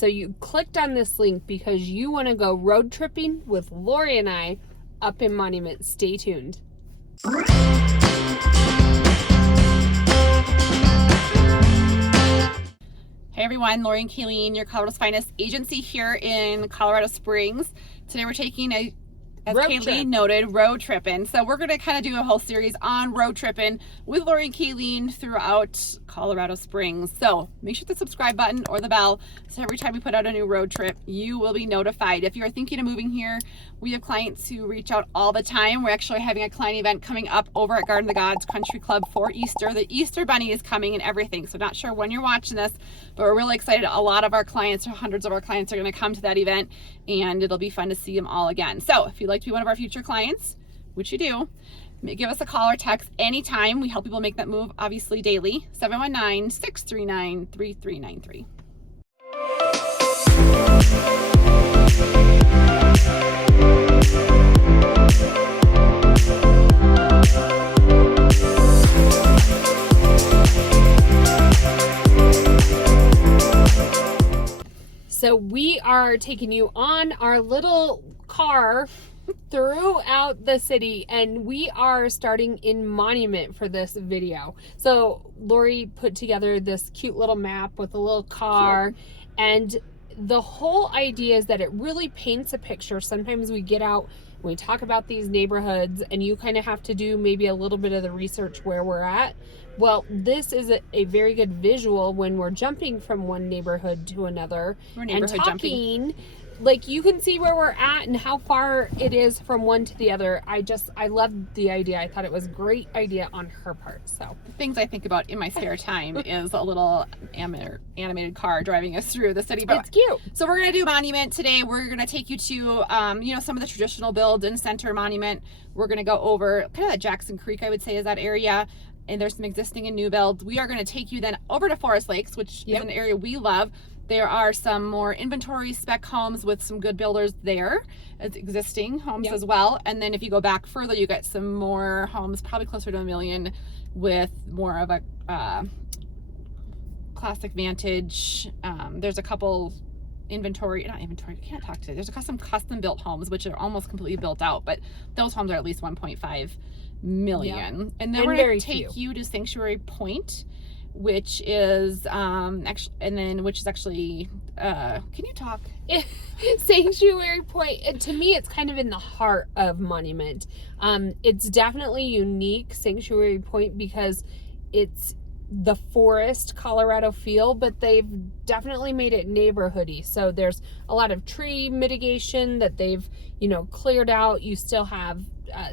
So you clicked on this link because you want to go road tripping with Lori and I up in Monument. Stay tuned. Hey everyone, Lori and Kayleen, your Colorado's finest agency here in Colorado Springs. Today we're taking a, as Kayleen noted, road tripping. So we're going to kind of do a whole series on road tripping with Lori and Kayleen throughout Colorado Springs. So make sure to hit the subscribe button or the bell so every time we put out a new road trip, you will be notified. If you're thinking of moving here, we have clients who reach out all the time. We're actually having a client event coming up over at Garden of the Gods Country Club for Easter. The Easter Bunny is coming and everything. So not sure when you're watching this, but we're really excited. A lot of our clients, or hundreds of our clients, are going to come to that event, and it'll be fun to see them all again. So if you'd like to be one of our future clients, which you do, give us a call or text anytime. We help people make that move, obviously daily. 719-639-3393. So we are taking you on our little car throughout the city, and we are starting in Monument for this video. So Lori put together this cute little map with a little car, and the whole idea is that it really paints a picture. Sometimes we get out, we talk about these neighborhoods, and you kind of have to do maybe a little bit of the research where we're at. Well, this is a very good visual when we're jumping from one neighborhood to another and talking. Jumping. Like, you can see where we're at and how far it is from one to the other. I loved the idea. I thought it was a great idea on her part. So things I think about in my spare time is a little animated car driving us through the city. But it's cute. So we're going to do Monument today. We're going to take you to, some of the traditional builds in Center Monument. We're going to go over kind of that Jackson Creek, I would say, is that area. And there's some existing and new builds. We are going to take you then over to Forest Lakes, which is an area we love. There are some more inventory spec homes with some good builders there. It's existing homes as well. And then if you go back further, you get some more homes, probably closer to $1 million, with more of a classic Vantage. There's a couple I can't talk today. There's some custom built homes, which are almost completely built out, but those homes are at least 1.5 million. Yep. And then we're going to take you to Sanctuary Pointe, which is actually can you talk? Sanctuary Pointe, to me, it's kind of in the heart of Monument. It's definitely unique, Sanctuary Pointe, because it's the forest Colorado feel, but they've definitely made it neighborhoody. So there's a lot of tree mitigation that they've cleared out. You still have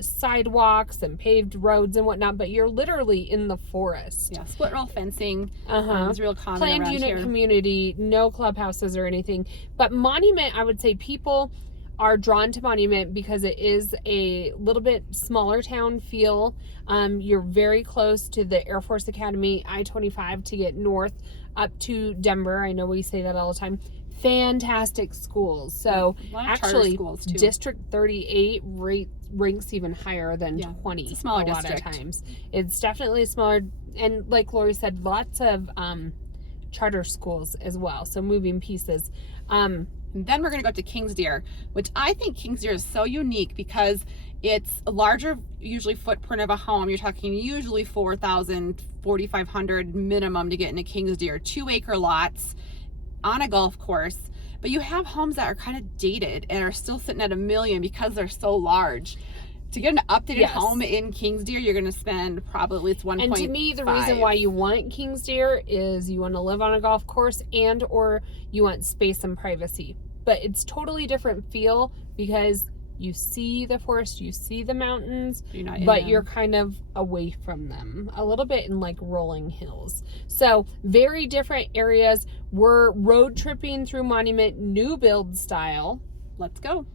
sidewalks and paved roads and whatnot, but you're literally in the forest. Yeah, split rail fencing is real common planned around unit here. Community, no clubhouses or anything. But Monument, I would say people are drawn to Monument because it is a little bit smaller town feel. You're very close to the Air Force Academy, I-25 to get north up to Denver. I know we say that all the time. Fantastic schools. So actually, schools too. District 38 ranks even higher than 20 it's a smaller district. Lot of times. It's definitely smaller, and like Lori said, lots of charter schools as well, so moving pieces. And then we're going to go up to Kings Deer, which I think Kings Deer is so unique because it's a larger, usually, footprint of a home. You're talking usually 4,000, 4,500 minimum to get into Kings Deer. 2-acre lots on a golf course. But you have homes that are kind of dated and are still sitting at $1 million because they're so large. To get an updated home in Kings Deer, you're going to spend probably at least 1.5. And to me, the reason why you want Kings Deer is you want to live on a golf course and or you want space and privacy. But it's totally different feel because you see the forest, you see the mountains, you're kind of away from them a little bit in like rolling hills. So very different areas. We're road tripping through Monument, new build style. Let's go.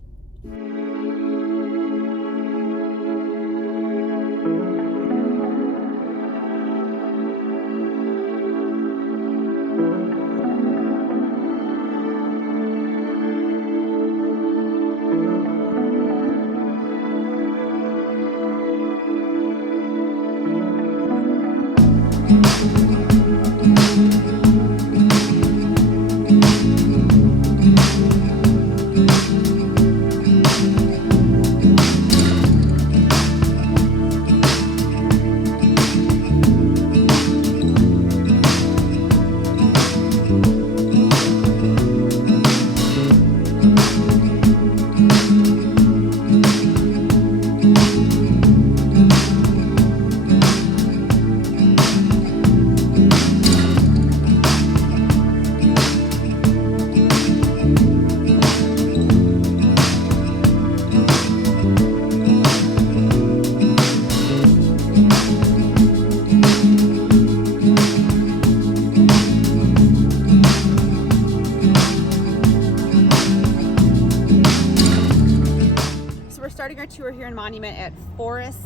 starting our tour here in Monument at Forest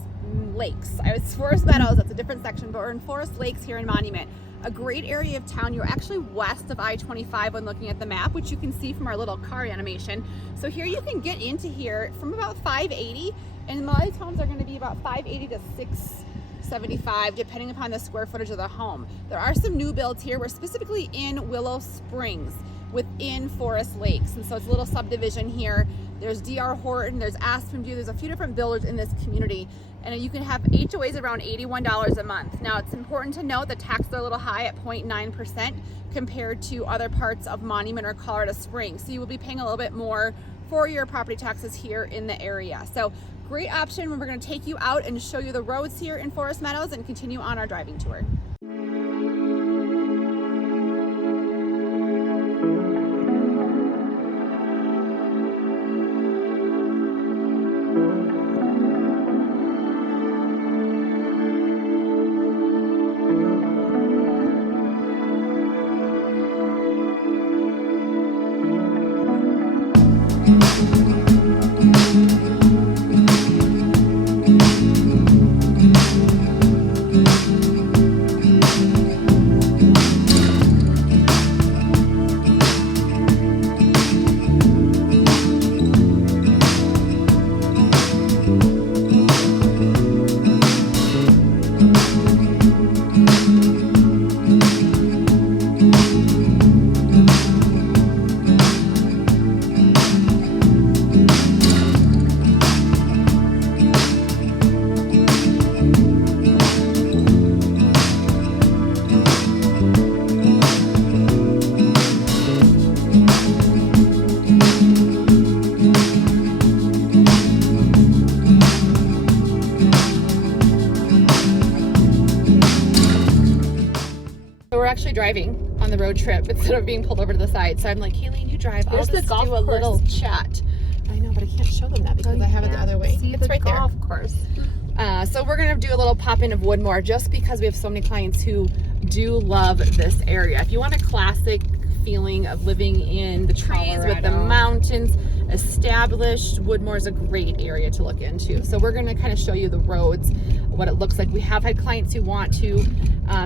Lakes. I was Forest Meadows, that's a different section, but we're in Forest Lakes here in Monument. A great area of town. You're actually west of I-25 when looking at the map, which you can see from our little car animation. So here you can get into here from about 580, and a lot of homes are going to be about 580 to 675, depending upon the square footage of the home. There are some new builds here. We're specifically in Willow Springs within Forest Lakes, and so it's a little subdivision here. There's DR Horton, there's Aspen View, there's a few different builders in this community, and you can have HOAs around $81 a month. Now it's important to note the taxes are a little high at 0.9% compared to other parts of Monument or Colorado Springs, so you will be paying a little bit more for your property taxes here in the area. So great option when we're going to take you out and show you the roads here in Forest Meadows and continue on our driving tour. Actually driving on the road trip instead of being pulled over to the side. So I'm like, Kayleen, you drive. I'll There's just the golf do a course. little chat. I know, but I can't show them that because I have it the other way. See, It's the right there. golf course. So we're gonna do a little pop in of Woodmoor just because we have so many clients who do love this area. If you want a classic feeling of living in the trees with the mountains, established, Woodmoor is a great area to look into. So we're gonna kind of show you the roads, what it looks like. We have had clients who want to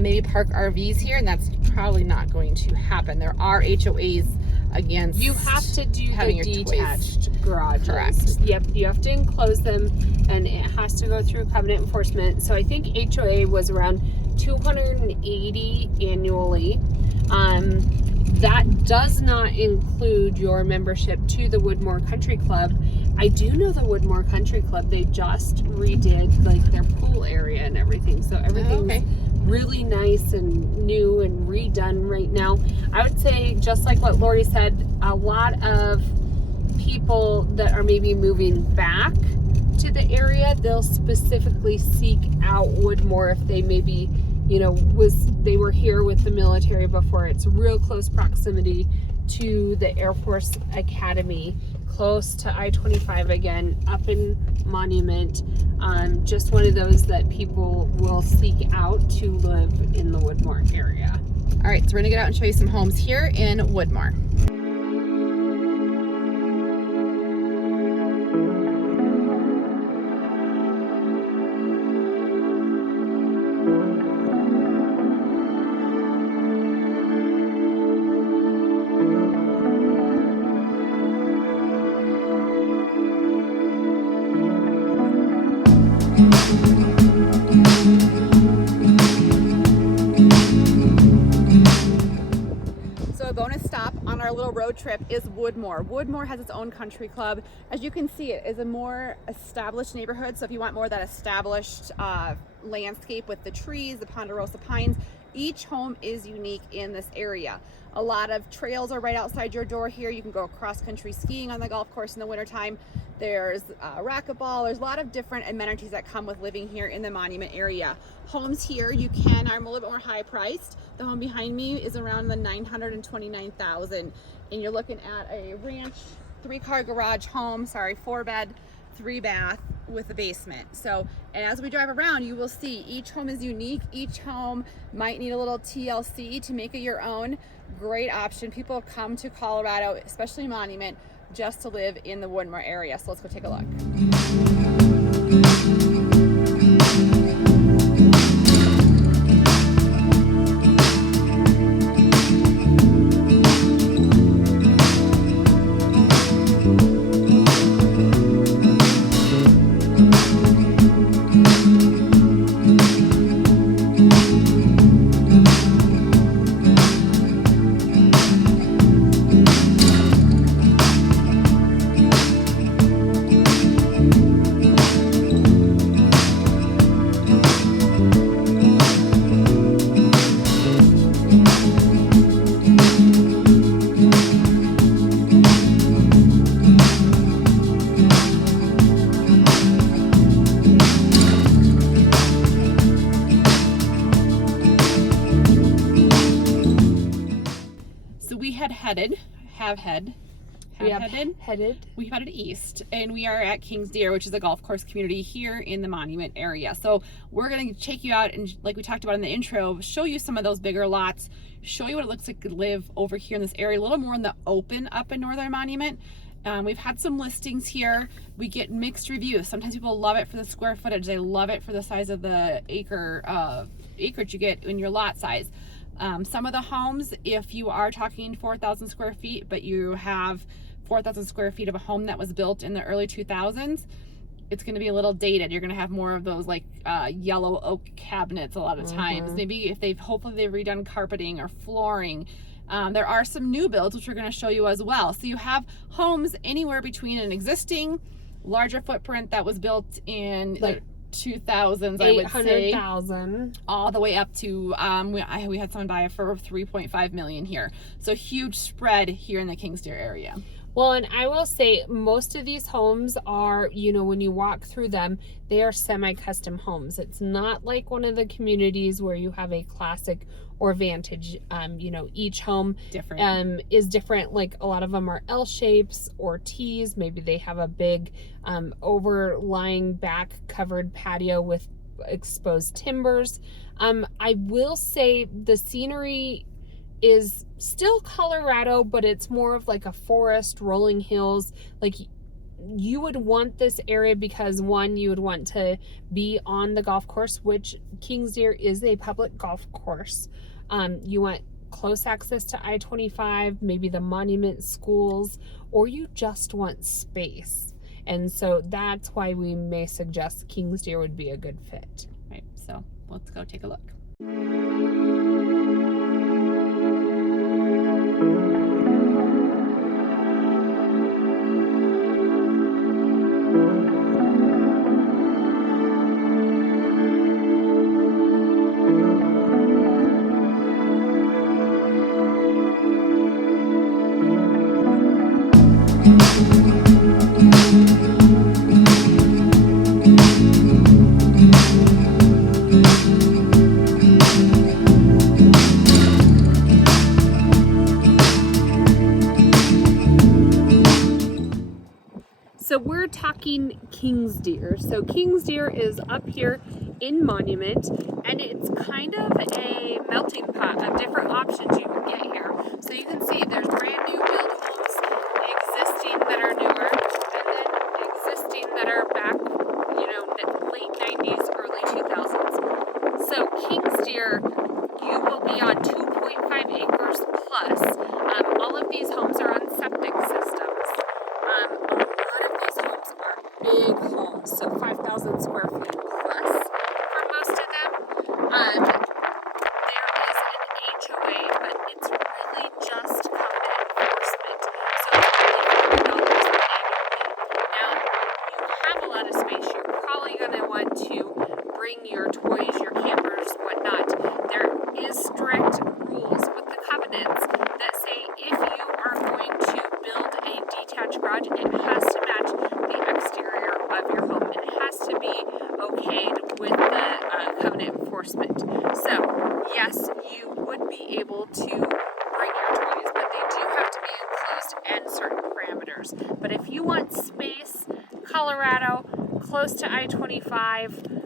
maybe park RVs here, and that's probably not going to happen. There are HOAs against You have to do having the your detached garages. Correct. Yep, you have to enclose them, and it has to go through covenant enforcement. So I think HOA was around $280 annually. That does not include your membership to the Woodmoor Country Club. I do know the Woodmoor Country Club, they just redid like their pool area and everything. So everything's really nice and new and redone right now. I would say, just like what Lori said, a lot of people that are maybe moving back to the area, they'll specifically seek out Woodmoor if they maybe, you know, they were here with the military before. It's real close proximity to the Air Force Academy, close to I-25 again, up in Monument. Just one of those that people will seek out to live in the Woodmoor area. All right, so we're gonna get out and show you some homes here in Woodmoor. A bonus stop on our little road trip is Woodmoor. Woodmoor has its own country club. As you can see, it is a more established neighborhood. So if you want more of that established landscape with the trees, the ponderosa pines, each home is unique in this area. A lot of trails are right outside your door here. You can go cross-country skiing on the golf course in the wintertime. There's racquetball. There's a lot of different amenities that come with living here in the Monument area. Homes here are a little bit more high priced. The home behind me is around the $929,000, and you're looking at a ranch 3-car garage home, 4-bed, 3-bath with a basement. So, and as we drive around, you will see each home is unique. Each home might need a little TLC to make it your own. Great option. People come to Colorado, especially Monument, just to live in the Woodmoor area. So let's go take a look. We've headed east, and we are at Kings Deer, which is a golf course community here in the Monument area. So we're going to take you out and, like we talked about in the intro, show you some of those bigger lots, show you what it looks like to live over here in this area, a little more in the open up in Northern Monument. We've had some listings here. We get mixed reviews. Sometimes people love it for the square footage. They love it for the size of the acreage you get in your lot size. Some of the homes, if you are talking 4,000 square feet, but you have 4,000 square feet of a home that was built in the early 2000s, it's going to be a little dated. You're going to have more of those like yellow oak cabinets a lot of times. Maybe if hopefully they've redone carpeting or flooring. There are some new builds, which we're going to show you as well. So you have homes anywhere between an existing larger footprint that was built in like 2000s, I would say, 800,000, all the way up to we had someone buy it for 3.5 million here. So huge spread here in the Kings Deer area. Well, and I will say most of these homes are, you know, when you walk through them, they are semi-custom homes. It's not like one of the communities where you have a classic or vantage. You know, each home is different. Like a lot of them are L shapes or T's. Maybe they have a big overlying back covered patio with exposed timbers. I will say the scenery is still Colorado, but it's more of like a forest, rolling hills. Like you would want this area because one, you would want to be on the golf course, which Kings Deer is a public golf course. You want close access to I-25, maybe the monument schools, or you just want space. And so that's why we may suggest Kings Deer would be a good fit. Right, so let's go take a look. So we're talking Kings Deer. So Kings Deer is up here in Monument, and it's kind of a melting pot of different options you can get here. So you can see there's brand new build homes, existing that are newer, and then existing that are back, you know, late 90s, early 2000s. So Kings Deer, you will be on 2.5 acres plus. All of these homes are on septic systems. Big homes, so 5,000 square feet plus for most of them. There is an HOA, but it's really just covenant enforcement. So it's really $40 annually. Now, you have a lot of space. You're probably going to want to bring your toys, your campers, whatnot. There is strict rules with the covenants that say if you are going to build a detached garage, it has to match the exterior of your home, and it has to be okayed with the covenant enforcement. So yes, you would be able to bring your toys, but they do have to be enclosed and certain parameters. But if you want space, Colorado, close to I-25,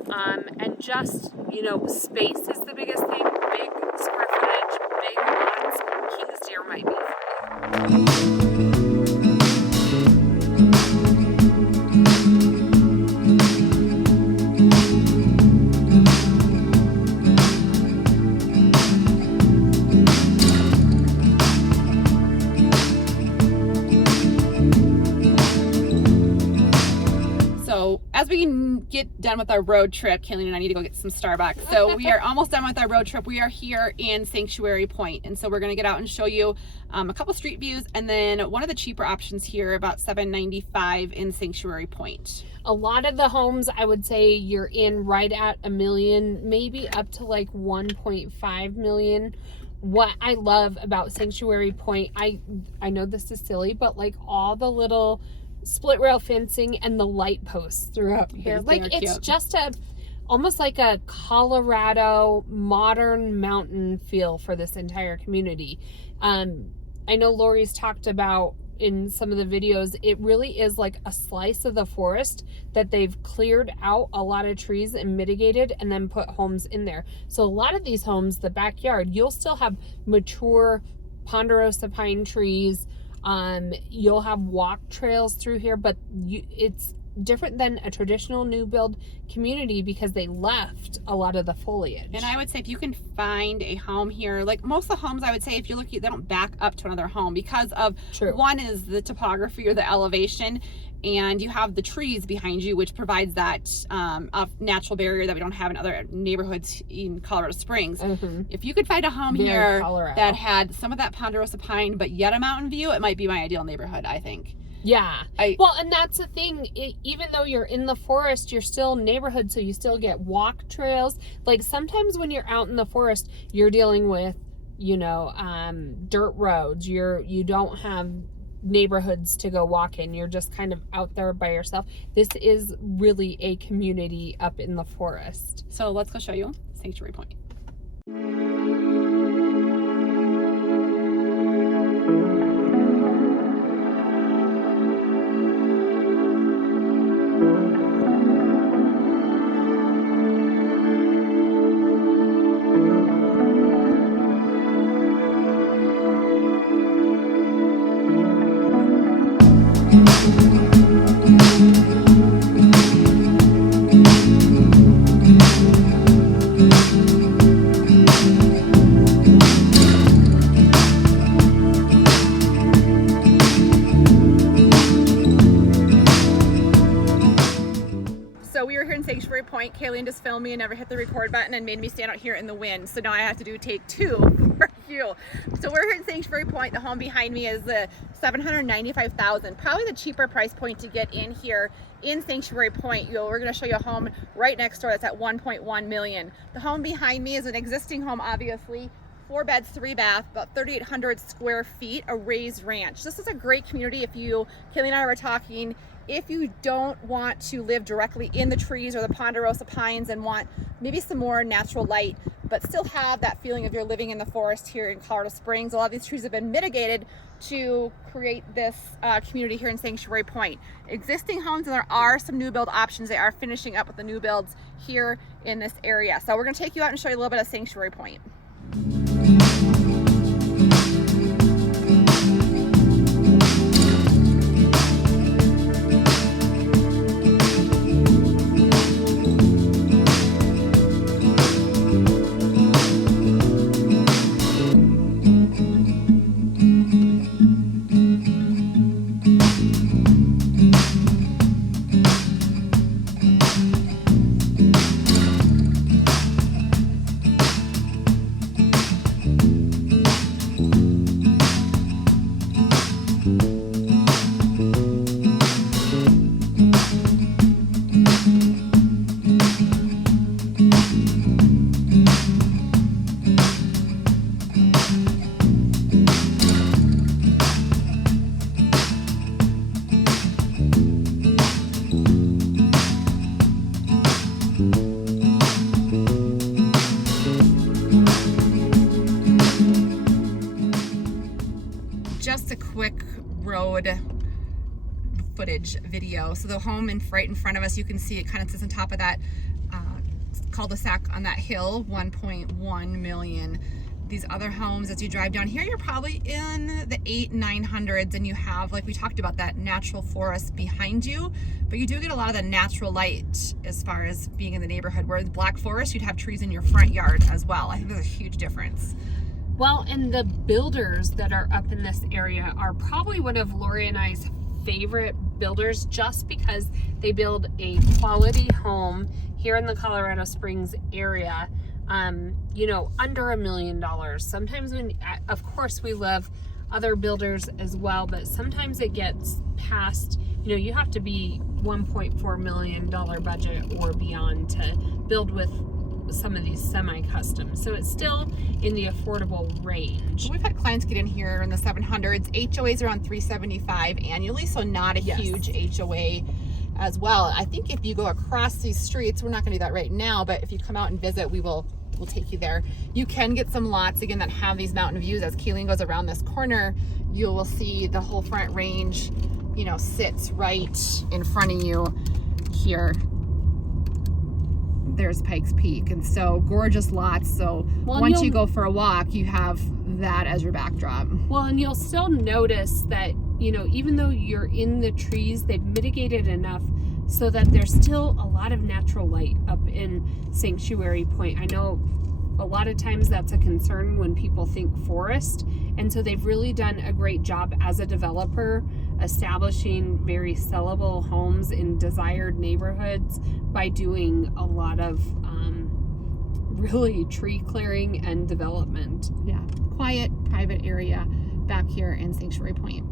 and just, you know, space is the biggest thing, big square footage, big lots, Kings Deer might be for you. as we get done with our road trip, Kayleen and I need to go get some Starbucks. So we are almost done with our road trip. We are here in Sanctuary Pointe. And so we're going to get out and show you a couple street views. And then one of the cheaper options here, about $795 in Sanctuary Pointe. A lot of the homes, I would say you're in right at $1 million, maybe up to like 1.5 million. What I love about Sanctuary Pointe, I know this is silly, but like all the little split rail fencing and the light posts throughout here, like it's just almost like a Colorado modern mountain feel for this entire community. I know Lori's talked about in some of the videos, it really is like a slice of the forest that they've cleared out a lot of trees and mitigated and then put homes in there. So a lot of these homes, the backyard, you'll still have mature ponderosa pine trees. You'll have walk trails through here, but it's different than a traditional new build community because they left a lot of the foliage. And I would say if you can find a home here, like most of the homes, I would say if you're looking, they don't back up to another home because of one is the topography or the elevation, and you have the trees behind you, which provides that natural barrier that we don't have in other neighborhoods in Colorado Springs. If you could find a home here that had some of that ponderosa pine, but yet a mountain view, it might be my ideal neighborhood, I think. Yeah. Well, and that's the thing. Even though you're in the forest, you're still neighborhood, so you still get walk trails. Like sometimes when you're out in the forest, you're dealing with, you know, dirt roads. You don't have neighborhoods to go walk in. You're just kind of out there by yourself. This is really a community up in the forest. So let's go show you Sanctuary Pointe. Sanctuary Pointe. Kayleen just filmed me and never hit the record button and made me stand out here in the wind. So now I have to do take 2 for you. So we're here in Sanctuary Pointe. The home behind me is the $795,000. Probably the cheaper price point to get in here in Sanctuary Pointe. We're going to show you a home right next door that's at $1.1 million. The home behind me is an existing home, obviously. 4 beds, 3 bath, about 3,800 square feet, a raised ranch. This is a great community if you, Kaylee and I were talking, if you don't want to live directly in the trees or the ponderosa pines and want maybe some more natural light, but still have that feeling of you're living in the forest here in Colorado Springs. A lot of these trees have been mitigated to create this community here in Sanctuary Pointe. Existing homes, and there are some new build options. They are finishing up with the new builds here in this area. So we're gonna take you out and show you a little bit of Sanctuary Pointe. Just a quick road footage video. So the home right in front of us, you can see it kind of sits on top of that cul-de-sac on that hill, 1.1 million. These other homes, as you drive down here, you're probably in the 800-900s, and you have, like we talked about, that natural forest behind you, but you do get a lot of the natural light as far as being in the neighborhood. Whereas Black Forest, you'd have trees in your front yard as well. I think there's a huge difference. Well, and the builders that are up in this area are probably one of Lori and I's favorite builders just because they build a quality home here in the Colorado Springs area, you know, under $1 million. Sometimes of course we love other builders as well, but sometimes it gets past, you know, you have to be $1.4 million budget or beyond to build with some of these semi-custom. So it's still in the affordable range. We've had clients get in here in the 700s. HOA's around $375 annually, so not a huge HOA as well. I think if you go across these streets, we're not going to do that right now, but if you come out and visit, we'll take you there. You can get some lots again that have these mountain views. As Kayleen goes around this corner, you will see the whole front range, you know, sits right in front of you here. There's Pikes Peak, and so gorgeous lots. So once you go for a walk, you have that as your backdrop. Well, and you'll still notice that, you know, even though you're in the trees, they've mitigated enough so that there's still a lot of natural light up in Sanctuary Point. I know a lot of times that's a concern when people think forest, and so they've really done a great job as a developer establishing very sellable homes in desired neighborhoods by doing a lot of really tree clearing and development. Yeah, quiet, private area back here in Sanctuary Point.